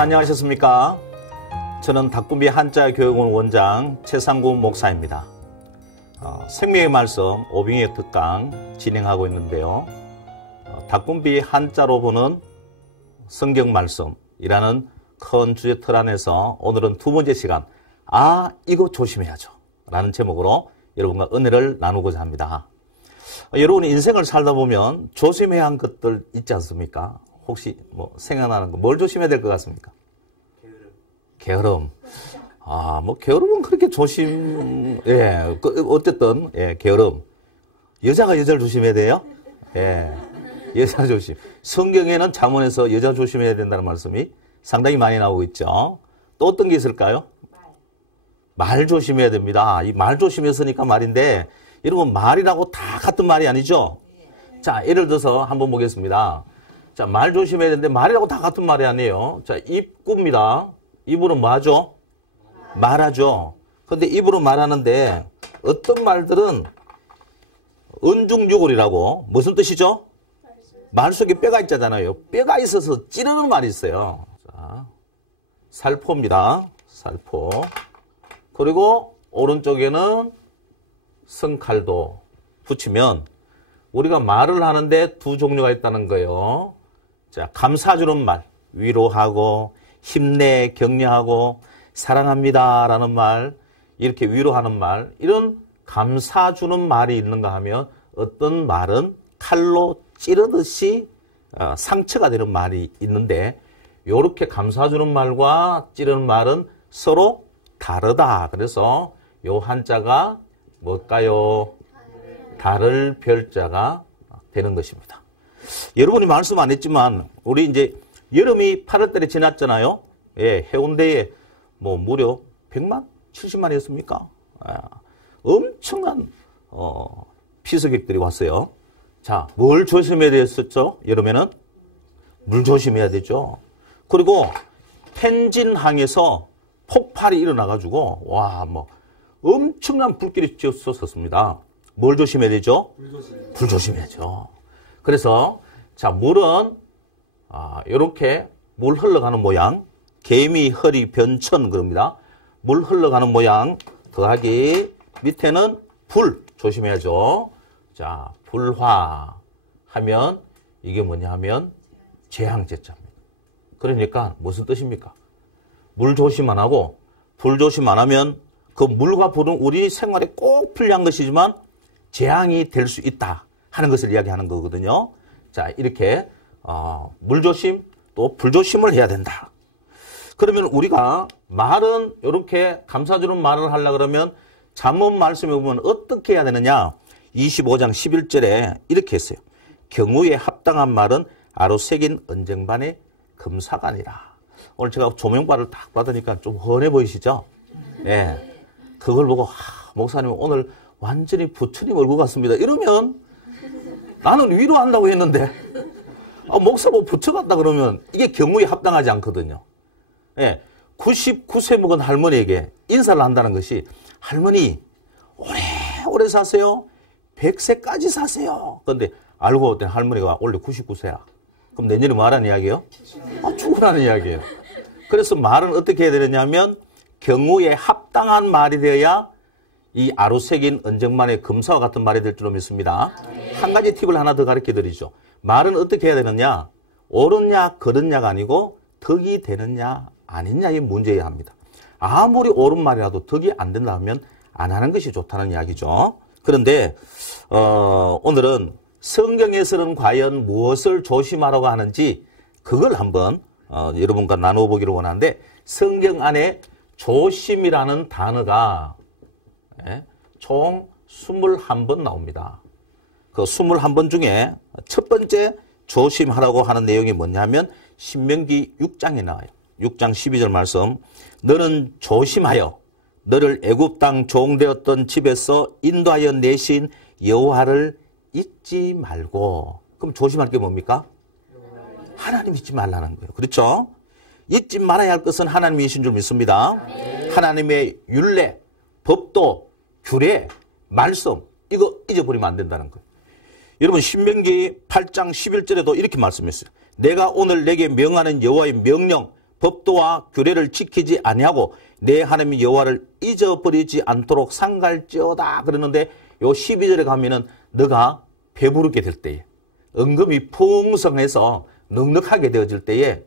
안녕하셨습니까? 저는 닭군비 한자교육원 원장 최상구 목사입니다. 생명의 말씀 오빙의 특강 진행하고 있는데요. 닭군비 한자로 보는 성경 말씀이라는 큰 주제 틀 안에서 오늘은 두 번째 시간, 이거 조심해야죠 라는 제목으로 여러분과 은혜를 나누고자 합니다. 여러분 인생을 살다 보면 조심해야 할 것들 있지 않습니까? 혹시 생각나는 거 뭘 조심해야 될 것 같습니까? 게으름. 게으름은 그렇게 어쨌든, 게으름. 여자가 여자를 조심해야 돼요? 여자 조심. 성경에는 잠언에서 여자 조심해야 된다는 말씀이 상당히 많이 나오고 있죠. 또 어떤 게 있을까요? 말 조심해야 됩니다. 이 말 조심했으니까 말인데, 여러분 말이라고 다 같은 말이 아니죠? 자, 예를 들어서 한번 보겠습니다. 자, 말 조심해야 되는데 말이라고 다 같은 말이 아니에요. 자, 입구입니다. 입으로 뭐 하죠? 말하죠. 근데 입으로 말하는데 어떤 말들은 은중유골이라고 무슨 뜻이죠? 말 속에 뼈가 있잖아요. 뼈가 있어서 찌르는 말이 있어요. 자, 살포입니다. 살포. 그리고 오른쪽에는 성칼도 붙이면 우리가 말을 하는데 두 종류가 있다는 거예요. 자, 감사주는 말, 위로하고 힘내, 격려하고 사랑합니다 라는 말, 이렇게 위로하는 말, 이런 감사주는 말이 있는가 하면 어떤 말은 칼로 찌르듯이 상처가 되는 말이 있는데 이렇게 감사주는 말과 찌르는 말은 서로 다르다. 그래서 요 한자가 뭘까요? 달을 별자가 되는 것입니다. 여러분이 말씀 안 했지만 우리 이제 여름이 8월달에 지났잖아요. 해운대에 무려 100만? 70만이었습니까? 엄청난 피서객들이 왔어요. 자, 뭘 조심해야 됐었죠? 여름에는 물 조심해야 되죠. 그리고 텐진항에서 폭발이 일어나가지고 엄청난 불길이 쏟았습니다. 뭘 조심해야 되죠? 불 조심해야죠. 그래서 자, 물은 이렇게 물 흘러가는 모양, 개미 허리 변천 그럽니다. 물 흘러가는 모양 더하기 밑에는 불 조심해야죠. 자, 불화 하면 이게 뭐냐 하면 재앙제자입니다. 그러니까 무슨 뜻입니까? 물 조심 안 하고 불 조심 안 하면 그 물과 불은 우리 생활에 꼭 필요한 것이지만 재앙이 될 수 있다 하는 것을 이야기하는 거거든요. 자, 이렇게 물 조심 또 불 조심을 해야 된다. 그러면 우리가 말은 이렇게 감사주는 말을 하려고 그러면 잠언 말씀에 보면 어떻게 해야 되느냐? 25장 11절에 이렇게 했어요. 경우에 합당한 말은 아로새긴 언쟁반의 금사가니라. 오늘 제가 조명바를 딱 받으니까 좀 훤해 보이시죠? 그걸 보고 목사님 오늘 완전히 부처님 얼굴 같습니다. 이러면 나는 위로한다고 했는데 목사 부처 같다 그러면 이게 경우에 합당하지 않거든요. 99세 먹은 할머니에게 인사를 한다는 것이 할머니 오래오래 사세요. 100세까지 사세요. 그런데 알고 봤더니 할머니가 원래 99세야. 그럼 내년에 뭐 하라는 이야기예요? 죽으라는 이야기예요. 그래서 말은 어떻게 해야 되느냐면 경우에 합당한 말이 되어야 이 아로새긴 언쟁만의 금사와 같은 말이 될 줄로 믿습니다. 한 가지 팁을 하나 더 가르쳐 드리죠. 말은 어떻게 해야 되느냐? 옳으냐 그렇냐가 아니고 덕이 되느냐 아니냐의 문제여야 합니다. 아무리 옳은 말이라도 덕이 안 된다 하면 안 하는 것이 좋다는 이야기죠. 그런데 오늘은 성경에서는 과연 무엇을 조심하라고 하는지 그걸 한번 여러분과 나누어 보기를 원하는데 성경 안에 조심이라는 단어가 총 21번 나옵니다. 그 21번 중에 첫 번째 조심하라고 하는 내용이 뭐냐면 신명기 6장에 나와요. 6장 12절 말씀. 너는 조심하여 너를 애굽 땅 종되었던 집에서 인도하여 내신 여호와를 잊지 말고. 그럼 조심할 게 뭡니까? 하나님 잊지 말라는 거예요. 그렇죠? 잊지 말아야 할 것은 하나님이신 줄 믿습니다. 하나님의 율례, 법도, 규례, 말씀 이거 잊어버리면 안 된다는 거예요. 여러분 신명기 8장 11절에도 이렇게 말씀했어요. 내가 오늘 내게 명하는 여호와의 명령 법도와 규례를 지키지 아니하고 내 하나님 여호와를 잊어버리지 않도록 상갈지어다 그러는데 요 12절에 가면은 너가 배부르게 될 때에 은금이 풍성해서 넉넉하게 되어질 때에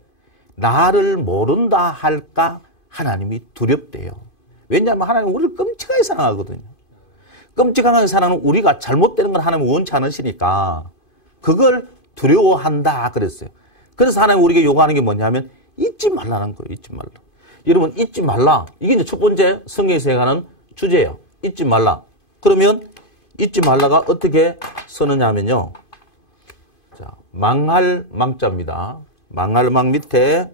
나를 모른다 할까 하나님이 두렵대요. 왜냐하면 하나님은 우리를 끔찍하게 사랑하거든요. 끔찍하게 사랑하는 우리가 잘못되는 걸 하나님은 원치 않으시니까 그걸 두려워한다 그랬어요. 그래서 하나님 우리에게 요구하는 게 뭐냐면 잊지 말라는 거예요. 잊지 말라. 여러분 잊지 말라. 이게 이제 첫 번째 성경에서 해가는 주제예요. 잊지 말라. 그러면 잊지 말라가 어떻게 쓰느냐 하면요. 자, 망할 망자입니다. 망할 망 밑에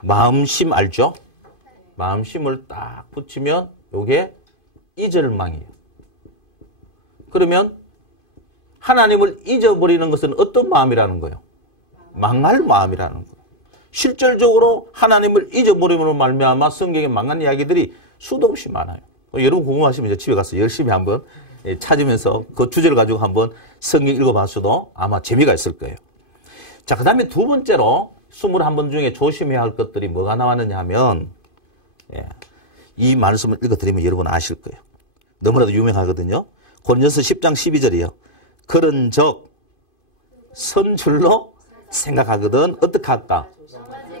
마음심 알죠? 마음심을 딱 붙이면 요게 잊을 망이에요. 그러면 하나님을 잊어버리는 것은 어떤 마음이라는 거예요? 망할 마음이라는 거예요. 실질적으로 하나님을 잊어버림으로 말미암아 성경에 망한 이야기들이 수도 없이 많아요. 여러분 궁금하시면 이제 집에 가서 열심히 한번 찾으면서 그 주제를 가지고 한번 성경 읽어봐서도 아마 재미가 있을 거예요. 자, 그 다음에 두 번째로 21번 중에 조심해야 할 것들이 뭐가 나왔느냐 하면 이 말씀을 읽어드리면 여러분 아실 거예요. 너무나도 유명하거든요. 고린도서 10장 12절이요. 그런 적 선줄로 생각하거든 어떻게 할까?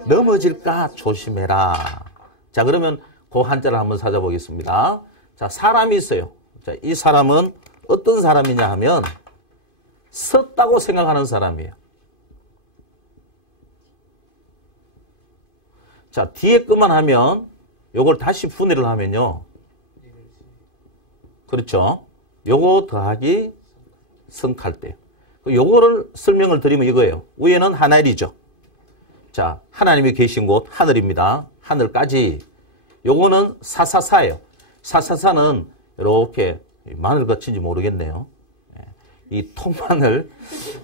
넘어질까 조심해라. 자, 그러면 그 한자를 한번 찾아보겠습니다. 자, 사람이 있어요. 자, 이 사람은 어떤 사람이냐 하면 섰다고 생각하는 사람이에요. 자, 뒤에 것만 하면 요걸 다시 분해를 하면요. 그렇죠. 요거 더하기 성칼 때. 요거를 설명을 드리면 이거예요. 위에는 하늘이죠. 자, 하나님이 계신 곳 하늘입니다. 하늘까지. 요거는 사사사예요. 사사사는 이렇게 마늘 같은지 모르겠네요. 이 통마늘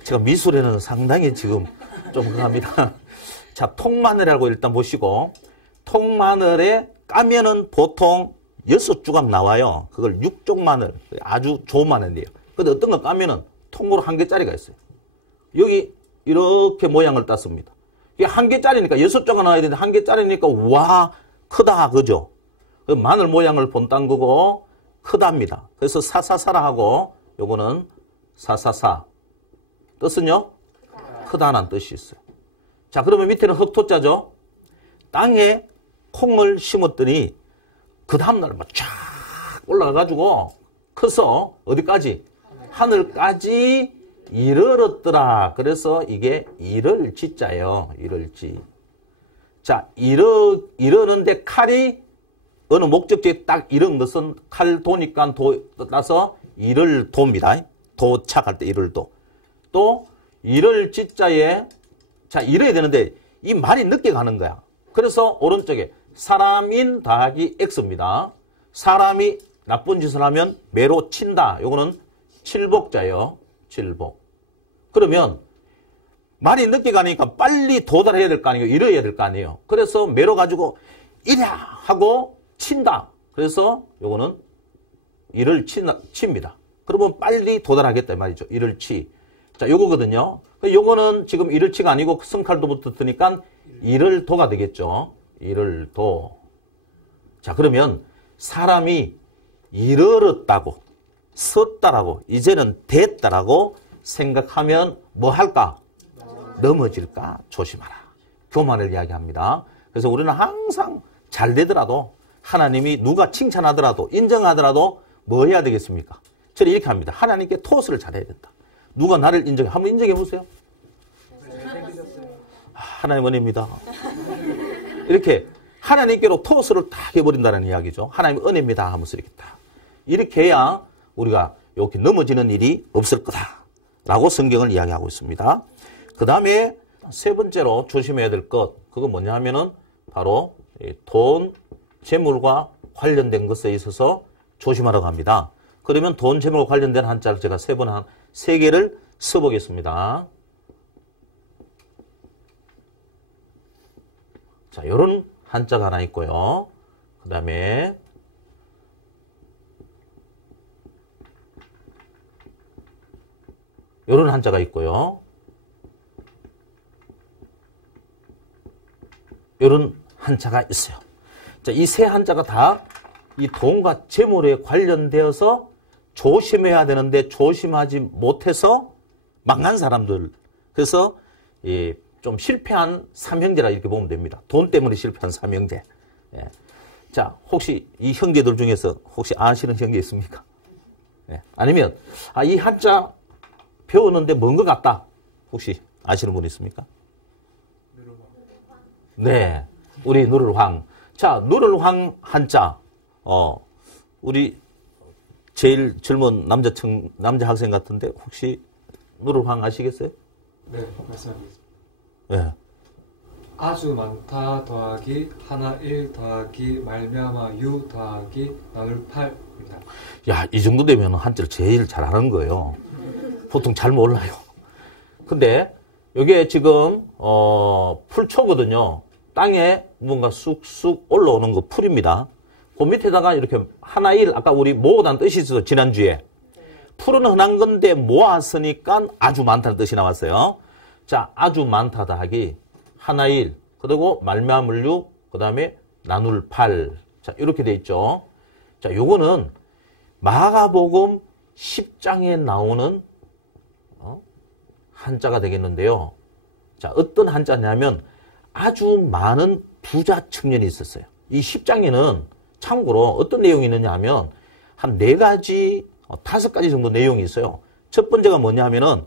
제가 미술에는 상당히 지금 좀 그합니다. 자, 통마늘이라고 일단 보시고 통마늘에 까면은 보통 6조각 나와요. 그걸 6종 마늘, 아주 좋은 마늘이에요. 근데 어떤 거 까면은 통으로 1개짜리가 있어요. 여기 이렇게 모양을 땄습니다. 이게 1개짜리니까 6조각 나와야 되는데 1개짜리니까 와 크다 그죠? 마늘 모양을 본딴 거고 크답니다. 그래서 사사사라 하고 요거는 사사사. 뜻은요? 크다는 뜻이 있어요. 자, 그러면 밑에는 흑토자죠. 땅에 콩을 심었더니 그 다음날 막 쫙 올라가가지고 커서 어디까지? 하늘까지 이르렀더라. 그래서 이게 이를지자예요. 이를지. 자, 이르는데 칼이 어느 목적지에 딱 이른 것은 칼 도니까 따서 이를 도입니다. 도착할 때 이를 도. 또 이를지자에 자, 이래야 되는데 이 말이 늦게 가는 거야. 그래서 오른쪽에 사람인 더하기 X입니다. 사람이 나쁜 짓을 하면 매로 친다. 요거는 칠복자예요. 칠복. 그러면 말이 늦게 가니까 빨리 도달해야 될 거 아니에요. 이래야 될 거 아니에요. 그래서 매로 가지고 이랴 하고 친다. 그래서 요거는 이를 칩니다. 그러면 빨리 도달하겠다 이 말이죠. 이를 치. 자, 요거거든요. 요거는 지금 이를치가 아니고 성칼도 붙었으니까 이를도가 되겠죠. 이를도. 자, 그러면 사람이 이르렀다고 섰다라고 이제는 됐다라고 생각하면 뭐 할까? 넘어질까? 조심하라. 교만을 이야기합니다. 그래서 우리는 항상 잘 되더라도 하나님이 누가 칭찬하더라도 인정하더라도 뭐 해야 되겠습니까? 저는 이렇게 합니다. 하나님께 토스를 잘해야 된다. 누가 나를 인정해? 한번 인정해 보세요. 하나님 은혜입니다. 이렇게 하나님께로 토스를 딱 해버린다는 이야기죠. 하나님 은혜입니다 하면서 이렇게 딱. 이렇게 해야 우리가 이렇게 넘어지는 일이 없을 거다라고 성경을 이야기하고 있습니다. 그 다음에 세 번째로 조심해야 될 것, 그건 뭐냐 하면은 바로 돈, 재물과 관련된 것에 있어서 조심하라고 합니다. 그러면 돈, 재물과 관련된 한자를 제가 세 개를 써보겠습니다. 자, 요런 한자가 하나 있고요. 그 다음에 요런 한자가 있고요. 이런 한자가 있어요. 자, 이 세 한자가 다 이 돈과 재물에 관련되어서 조심해야 되는데 조심하지 못해서 망한 사람들. 그래서 좀 실패한 삼형제라 이렇게 보면 됩니다. 돈 때문에 실패한 삼형제. 예. 자, 혹시 이 형제들 중에서 혹시 아시는 형제 있습니까? 예. 아니면 이 한자 배우는데 뭔 것 같다. 혹시 아시는 분 있습니까? 네, 우리 누를황. 자, 누를황 한자. 우리 제일 젊은 남자 학생 같은데 혹시 누를황 아시겠어요? 네, 말씀하겠습니다. 네. 아주 많다 더하기 하나 1 더하기 말미암아 유 더하기 나눌 8입니다. 야, 이 정도 되면 한자를 제일 잘하는 거예요. 보통 잘 몰라요. 근데 이게 지금 풀초거든요. 땅에 뭔가 쑥쑥 올라오는 거 풀입니다. 그 밑에다가 이렇게 하나 1 아까 우리 모으다는 뜻이 있어서 지난주에 풀은 흔한 건데 모았으니까 아주 많다는 뜻이 나왔어요. 자, 아주 많다 더하기 하나 1 그리고 말미암을 6 그 다음에 나눌 8 자, 이렇게 돼 있죠. 자, 요거는 마가복음 10장에 나오는 한자가 되겠는데요. 자, 어떤 한자냐면 아주 많은 부자 청년이 있었어요. 이 10장에는 참고로 어떤 내용이 있느냐 하면 한 4가지, 5가지 정도 내용이 있어요. 첫 번째가 뭐냐 하면은,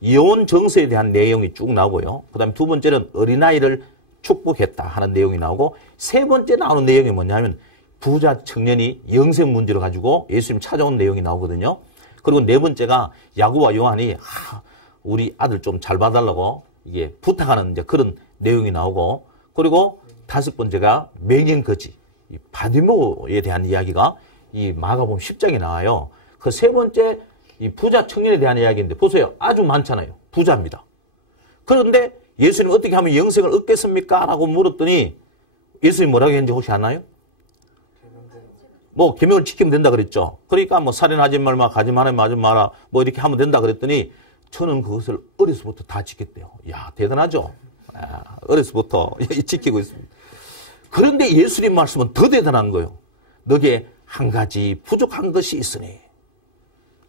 이혼 정서에 대한 내용이 쭉 나오고요. 그 다음에 두 번째는 어린아이를 축복했다 하는 내용이 나오고, 세 번째 나오는 내용이 뭐냐 하면 부자 청년이 영생 문제를 가지고 예수님 찾아온 내용이 나오거든요. 그리고 네 번째가 야고보와 요한이 우리 아들 좀 잘 봐달라고 이게 부탁하는 이제 그런 내용이 나오고, 그리고 다섯 번째가 맹인거지 이 바디모에 대한 이야기가 이 마가복음 10장에 나와요. 그 세 번째 이 부자 청년에 대한 이야기인데 보세요. 아주 많잖아요. 부자입니다. 그런데 예수님 어떻게 하면 영생을 얻겠습니까? 라고 물었더니 예수님 뭐라고 했는지 혹시 아나요? 뭐 계명을 지키면 된다 그랬죠. 그러니까 뭐 살인하지 말마, 가지 마라, 마지 마라, 뭐 이렇게 하면 된다 그랬더니 저는 그것을 어려서부터 다 지켰대요. 야, 대단하죠. 어려서부터 지키고 있습니다. 그런데 예수님 말씀은 더 대단한 거예요. 너게 한 가지 부족한 것이 있으니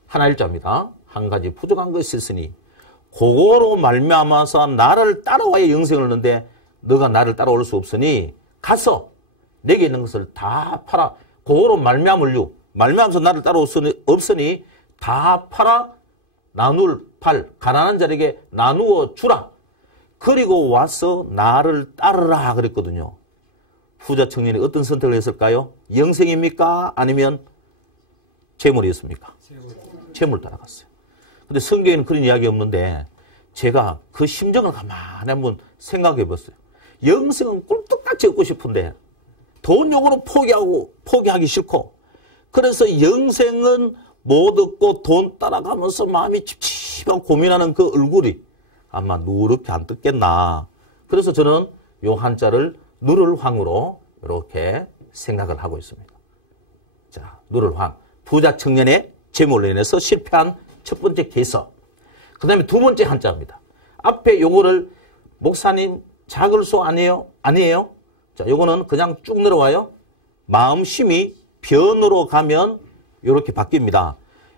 하나 일자입니다. 한 가지 부족한 것이 있으니 그거로 말미암아서 나를 따라와야 영생을 얻는데 너가 나를 따라올 수 없으니 가서 내게 있는 것을 다 팔아. 그거로 말미암으려 말미암아서 나를 따라올 수 없으니 다 팔아 나눌 8 가난한 자에게 나누어 주라. 그리고 와서 나를 따르라 그랬거든요. 부자 청년이 어떤 선택을 했을까요? 영생입니까? 아니면 재물이었습니까? 재물 따라갔어요. 근데 성경에는 그런 이야기 없는데 제가 그 심정을 가만히 한번 생각해 봤어요. 영생은 꿀떡같이 얻고 싶은데 돈 욕으로 포기하기 싫고 그래서 영생은 못 얻고 돈 따라가면서 마음이 찝찝하고 고민하는 그 얼굴이 아마 누렇게 안 뜯겠나. 그래서 저는 요 한자를 누를황으로 이렇게 생각을 하고 있습니다. 자, 누를황. 부자 청년의 재물로 인해서 실패한 첫 번째 케이스. 그 다음에 두 번째 한자입니다. 앞에 요거를 목사님 자글소 아니에요? 아니에요? 자, 요거는 그냥 쭉 내려와요. 마음심이 변으로 가면 이렇게 바뀝니다.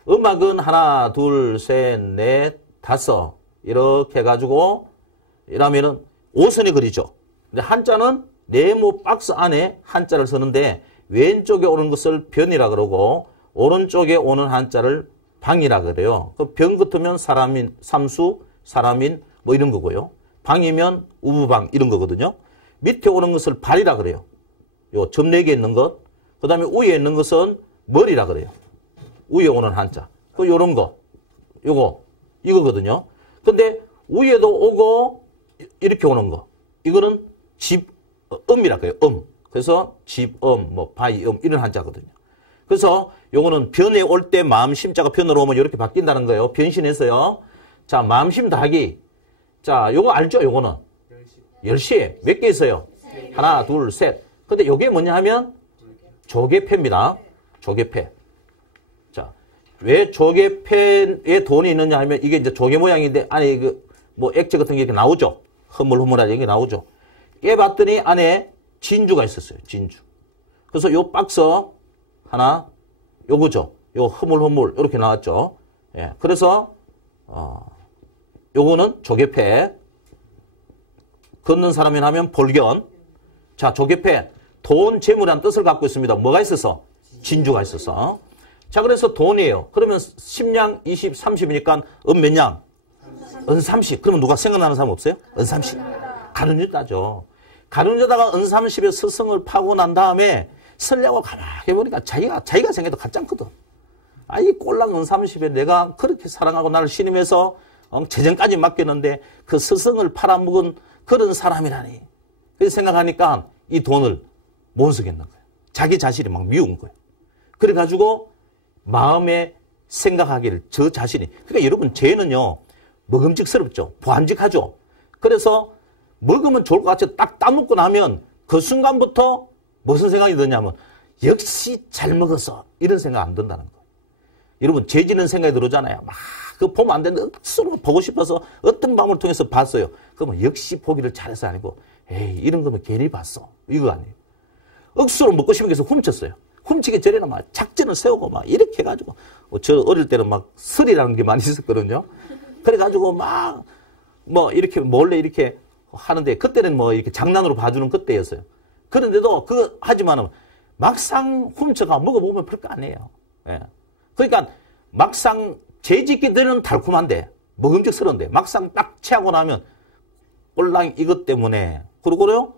음악은 하나, 둘, 셋, 넷, 다섯 이렇게 해가지고 이러면은 5선이 그리죠. 근데 한자는 네모 박스 안에 한자를 쓰는데 왼쪽에 오는 것을 변이라 그러고 오른쪽에 오는 한자를 방이라 그래요. 그 변 같으면 사람인, 삼수, 사람인 뭐 이런 거고요. 방이면 우부방 이런 거거든요. 밑에 오는 것을 발이라 그래요. 요 점 4개 있는 것. 그 다음에 위에 있는 것은 머리라 그래요. 위에 오는 한자. 그 요런 거. 이거거든요. 근데 위에도 오고 이렇게 오는 거. 이거는 집음이라 그래요. 그래서 집음, 뭐 바이음 이런 한자거든요. 그래서 요거는 변에 올 때 마음심자가 변으로 오면 이렇게 바뀐다는 거예요. 변신해서요. 자, 마음심 더하기. 자, 요거 알죠? 요거는 10시. 몇 개 있어요? 하나, 둘, 셋. 근데 요게 뭐냐 하면 조개패입니다. 조개패. 자, 왜 조개패에 돈이 있느냐 하면 이게 이제 조개 모양인데 안에 뭐 액체 같은 게 이렇게 나오죠. 흐물흐물하게 이게 나오죠. 깨봤더니 안에 진주가 있었어요. 진주. 그래서 요 박스 하나, 요거죠. 요 흐물흐물 이렇게 나왔죠. 예. 그래서 요거는 조개패. 걷는 사람이 하면 볼견. 자, 조개패. 돈, 재물이라는 뜻을 갖고 있습니다. 뭐가 있어서? 진주가 있어서. 자, 그래서 돈이에요. 그러면 10냥, 20, 30이니까 은 몇 냥? 은 30. 그러면 누가 생각나는 사람 없어요? 은 30. 가룟유다죠. 가룟유다가 은 30의 스승을 파고 난 다음에 설레고 가만히 보니까 자기가 생각해도 같지 않거든. 이 꼴랑 은 30에 내가 그렇게 사랑하고 나를 신임해서 재정까지 맡겼는데 그 스승을 팔아먹은 그런 사람이라니. 그래서 생각하니까 이 돈을 못 쓰겠는 거예요. 자기 자신이 막 미운 거예요. 그래가지고 마음에 생각하기를 저 자신이. 그러니까 여러분 죄는요. 먹음직스럽죠. 보암직하죠. 그래서 먹으면 좋을 것 같이 딱 따먹고 나면 그 순간부터 무슨 생각이 드냐면 역시 잘 먹었어. 이런 생각 안 든다는 거예요. 여러분 죄 지는 생각이 들어오잖아요. 막 그거 보면 안 되는데 억수로 보고 싶어서 어떤 방법을 통해서 봤어요. 그러면 역시 보기를 잘해서 아니고 에이 이런 거면 괜히 봤어. 이거 아니에요. 억수로 먹고 싶은 게 있어서 훔쳤어요. 훔치기 전에는 막 작전을 세우고 막 이렇게 해가지고 저 어릴 때는 막 설이라는 게 많이 있었거든요. 그래가지고 막 뭐 이렇게 몰래 이렇게 하는데 그때는 뭐 이렇게 장난으로 봐주는 그때였어요. 그런데도 그거 하지만은 막상 훔쳐가 먹어보면 별거 아니에요. 예. 그러니까 막상 재짓기 되는 달콤한데 먹음직스러운데 막상 딱 취하고 나면 꼴랑 이것 때문에 그러고요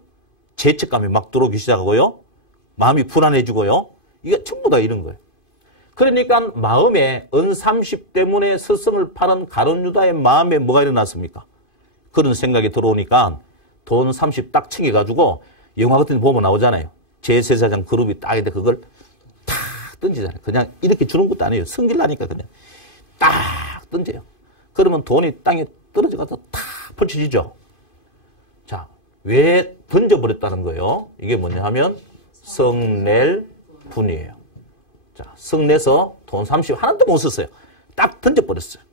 죄책감이 막 들어오기 시작하고요 마음이 불안해지고요 이게 전부 다 이런 거예요. 그러니까 마음에 은 30 때문에 스승을 파는 가룟유다의 마음에 뭐가 일어났습니까? 그런 생각이 들어오니까 돈 30 딱 챙겨가지고 영화 같은 데 보면 나오잖아요. 제세사장 그룹이 딱인데 그걸 탁 던지잖아요. 그냥 이렇게 주는 것도 아니에요. 성질나니까 그냥 딱 던져요. 그러면 돈이 땅에 떨어져가서 탁 펼쳐지죠. 자, 왜 던져버렸다는 거예요? 이게 뭐냐 하면 성낼 분이에요. 자, 성내서 돈 30 하나도 못 썼어요. 딱 던져버렸어요.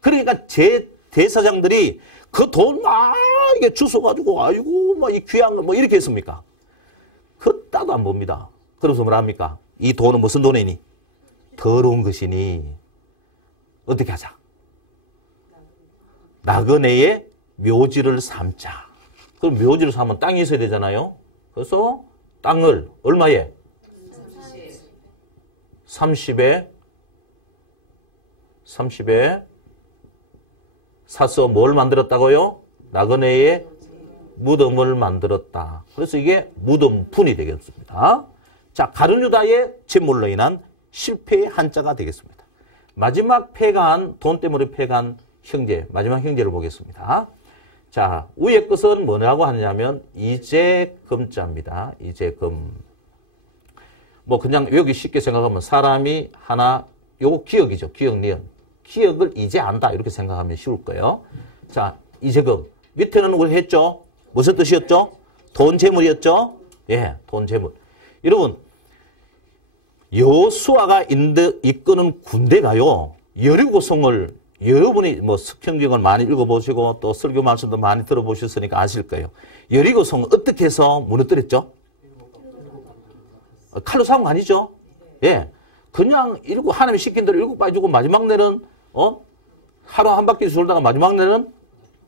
그러니까 제 대사장들이 그 돈 이게 주워가지고 아이고 뭐 이 귀한 거 뭐 이렇게 했습니까? 그 따도 안 봅니다. 그래서 뭐라 합니까? 이 돈은 무슨 돈이니? 더러운 것이니 어떻게 하자? 나그네의 묘지를 삼자. 그럼 묘지를 삼으면 땅이 있어야 되잖아요. 그래서 땅을 얼마에? 30에 사서 뭘 만들었다고요? 나그네의 무덤을 만들었다. 그래서 이게 무덤분이 되겠습니다. 자, 가룟유다의 제물로 인한 실패의 한자가 되겠습니다. 마지막 패간, 돈 때문에 패간 형제, 마지막 형제를 보겠습니다. 자, 위의 것은 뭐라고 하냐면 이재금자입니다. 이재금. 뭐 그냥 여기 쉽게 생각하면 사람이 하나, 요거 기억이죠. 기억, 니은. 기억을 이제 안다. 이렇게 생각하면 쉬울 거예요. 자, 이재금. 밑에는 우리 했죠? 무슨 뜻이었죠? 돈, 재물이었죠? 예, 돈, 재물. 여러분, 여호수아가 이끄는 군대가요, 여리고성을 여러분이 뭐 성경을 많이 읽어보시고 또 설교 말씀도 많이 들어보셨으니까 아실 거예요. 여리고성은 어떻게 해서 무너뜨렸죠? 칼로 싸운 거 아니죠? 예. 그냥 하나님이 시킨 대로 7바퀴 주고 마지막 날은, 하루 한 바퀴 돌다가 마지막 날은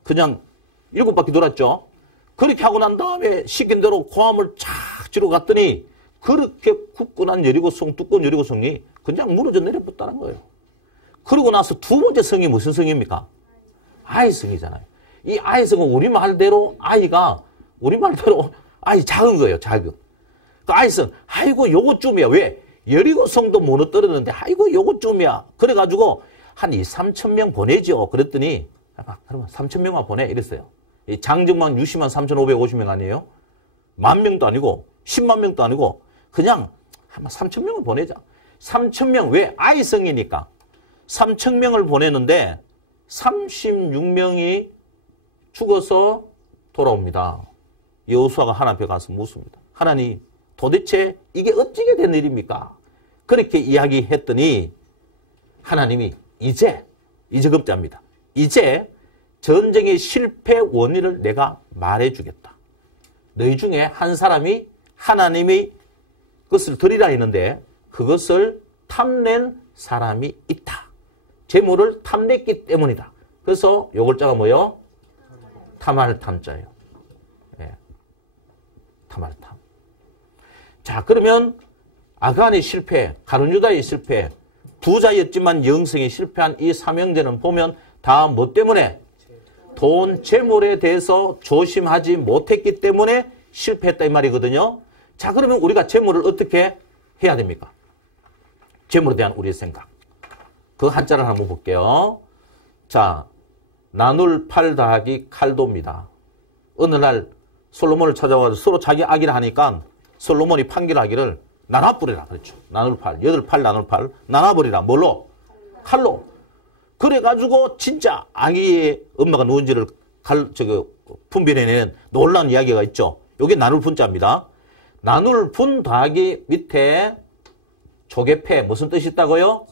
그냥 7바퀴 돌았죠? 그렇게 하고 난 다음에 시킨 대로 고함을 쫙 지러 갔더니 그렇게 굳건한 여리고성, 두꺼운 여리고성이 그냥 무너져 내려붙다는 거예요. 그러고 나서 두 번째 성이 무슨 성입니까? 아이성이잖아요. 이 아이성은 우리말대로 아이 작은 거예요, 작은. 그 아이성, 아이고, 요거쯤이야. 왜? 여리고성도 무너뜨렸는데, 아이고, 요거쯤이야. 그래가지고, 한 2,3천 명 보내죠. 그랬더니, 그러면 3천 명만 보내. 이랬어요. 이 장정만 60만 3,550명 아니에요? 10,000명도 아니고, 10만 명도 아니고, 그냥 한 3천 명을 보내자. 3천 명, 왜? 아이성이니까. 3천 명을 보내는데, 36명이 죽어서 돌아옵니다. 여호수아가 하나님 앞에 가서 묻습니다. 하나님, 도대체 이게 어찌게 된 일입니까? 그렇게 이야기했더니 하나님이 이제 금자입니다. 이제 전쟁의 실패 원인을 내가 말해주겠다. 너희 중에 한 사람이 하나님의 것을 드리라 했는데 그것을 탐낸 사람이 있다. 재물을 탐냈기 때문이다. 그래서 요 글자가 뭐예요? 탐할 탐자예요. 예. 탐할 탐. 자, 그러면 아간의 실패, 가룟유다의 실패, 부자였지만 영성이 실패한 이 삼형제는 보면 다 뭐 때문에? 돈, 재물에 대해서 조심하지 못했기 때문에 실패했다 이 말이거든요. 자, 그러면 우리가 재물을 어떻게 해야 됩니까? 재물에 대한 우리의 생각. 그 한자를 한번 볼게요. 자, 나눌 팔 더하기 칼도입니다. 어느 날 솔로몬을 찾아와서 서로 자기 악이라 하니까 솔로몬이 판결하기를 나눠버리라 그랬죠. 나눌 팔, 8팔 나눌 팔 나눠버리라. 뭘로? 칼로. 그래가지고 진짜 아기의 엄마가 누군지를 분별해내는 놀라운 이야기가 있죠. 이게 나눌 분자입니다. 나눌 분 더하기 밑에 조개패 무슨 뜻이 있다고요?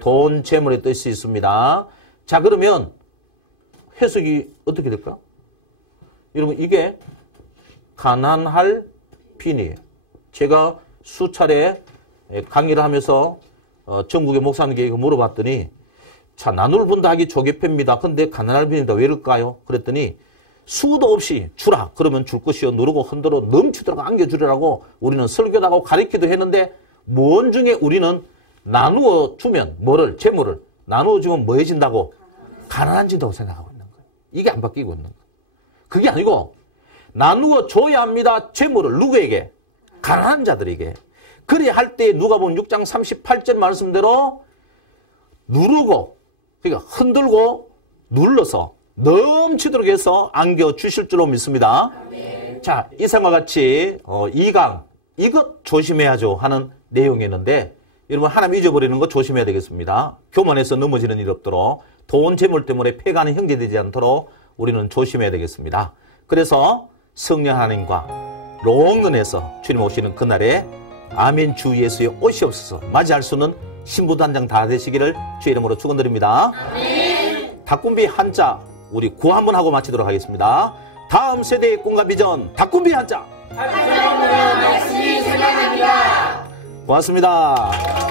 돈, 재물의 뜻이 있습니다. 자, 그러면 해석이 어떻게 될까? 여러분, 이게 가난할 빈이에요. 제가 수차례 강의를 하면서 전국의 목사님께 물어봤더니 자, 나눌 분 더하기 조개패입니다. 근데 가난할 빈입니다. 왜 그럴까요? 그랬더니 수도 없이 주라. 그러면 줄 것이요. 누르고 흔들어 넘치도록 안겨주려고 우리는 설교도 하고 가르치기도 했는데 뭔 중에 우리는 나누어 주면 뭐를? 재물을 나누어 주면 뭐해진다고? 가난해진다고 생각하고 있는 거예요. 이게 안 바뀌고 있는 거예요. 그게 아니고 나누어 줘야 합니다. 재물을 누구에게? 가난한 자들에게. 그래 할 때 누가복음 6장 38절 말씀대로 누르고 그러니까 흔들고 눌러서 넘치도록 해서 안겨주실 줄로 믿습니다. 아멘. 자, 이상과 같이 2강 이것 조심해야죠 하는 내용이었는데 여러분 하나님 잊어버리는 거 조심해야 되겠습니다. 교만해서 넘어지는 일 없도록 돈 재물 때문에 패가는 형제되지 않도록 우리는 조심해야 되겠습니다. 그래서 성령 하나님과 롱런에서 주님 오시는 그날에 아멘 주 예수의 오시옵소서 맞이할 수는 신부도 한 장 다 되시기를 주의 이름으로 축원드립니다. 아멘. 닭군비 한자 우리 구호 한번 하고 마치도록 하겠습니다. 다음 세대의 꿈과 비전 닭군비 한자. 말씀이 생각납니다. 고맙습니다.